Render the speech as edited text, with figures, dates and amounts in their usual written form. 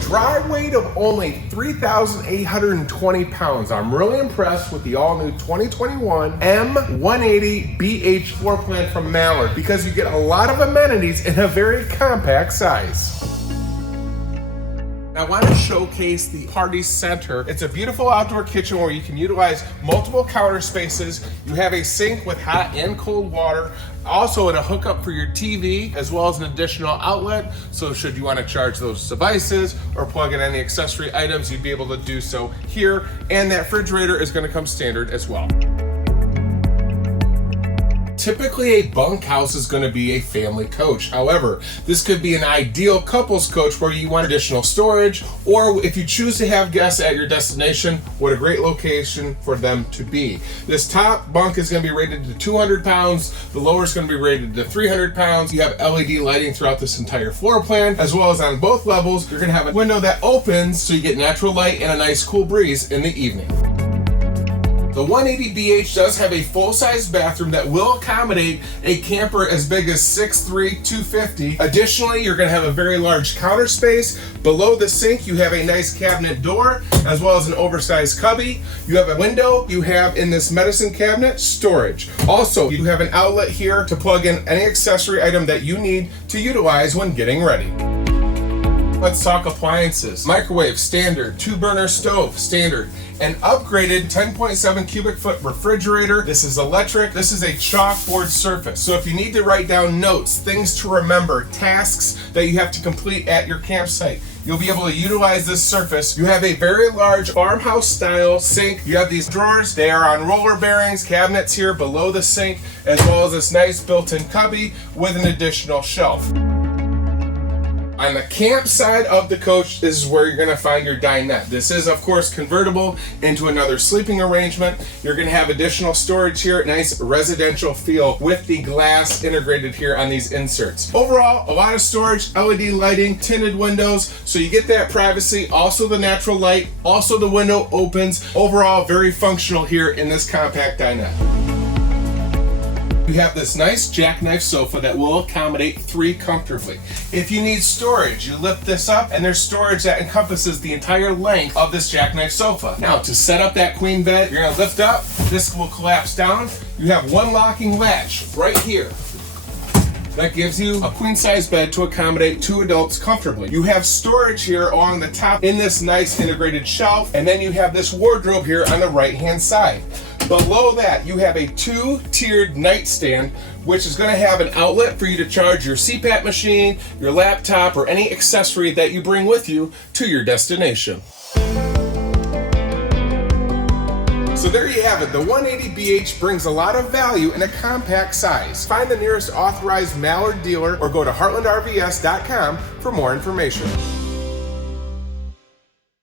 dry weight of only 3,820 pounds. I'm really impressed with the all-new 2021 M180BH floor plan from Mallard because you get a lot of amenities in a very compact size. I want to showcase the party center. It's a beautiful outdoor kitchen where you can utilize multiple counter spaces. You have a sink with hot and cold water. Also a hookup for your TV, as well as an additional outlet. So should you want to charge those devices or plug in any accessory items, you'd be able to do so here. And that refrigerator is going to come standard as well. Typically, a bunkhouse is going to be a family coach. However, this could be an ideal couples coach where you want additional storage, or if you choose to have guests at your destination, what a great location for them to be. This top bunk is going to be rated to 200 pounds. The lower is going to be rated to 300 pounds. You have LED lighting throughout this entire floor plan, as well as on both levels. You're going to have a window that opens so you get natural light and a nice cool breeze in the evening. The 180BH does have a full-size bathroom that will accommodate a camper as big as 6'3", 250. Additionally, you're going to have a very large counter space. Below the sink, you have a nice cabinet door, as well as an oversized cubby. You have a window. You have in this medicine cabinet storage. Also, you have an outlet here to plug in any accessory item that you need to utilize when getting ready. Let's talk appliances. Microwave, standard. 2-burner stove, standard. An upgraded 10.7 cubic foot refrigerator. This is electric. This is a chalkboard surface. So if you need to write down notes, things to remember, tasks that you have to complete at your campsite, you'll be able to utilize this surface. You have a very large farmhouse style sink. You have these drawers. They are on roller bearings, cabinets here below the sink, as well as this nice built-in cubby with an additional shelf. On the camp side of the coach, this is where you're going to find your dinette. This is, of course, convertible into another sleeping arrangement. You're going to have additional storage here, nice residential feel with the glass integrated here on these inserts. Overall, a lot of storage, LED lighting, tinted windows, so you get that privacy, also the natural light, also the window opens. Overall, very functional here in this compact dinette. You have this nice Jacknife sofa that will accommodate 3 comfortably. If you need storage, you lift this up and there's storage that encompasses the entire length of this Jacknife sofa. Now, to set up that queen bed, you're going to lift up, this will collapse down. You have one locking latch right here. That gives you a queen size bed to accommodate 2 adults comfortably. You have storage here along the top in this nice integrated shelf, and then you have this wardrobe here on the right hand side. Below that, you have a 2-tiered nightstand, which is going to have an outlet for you to charge your CPAP machine, your laptop, or any accessory that you bring with you to your destination. So there you have it. The 180BH brings a lot of value in a compact size. Find the nearest authorized Mallard dealer or go to heartlandrvs.com for more information.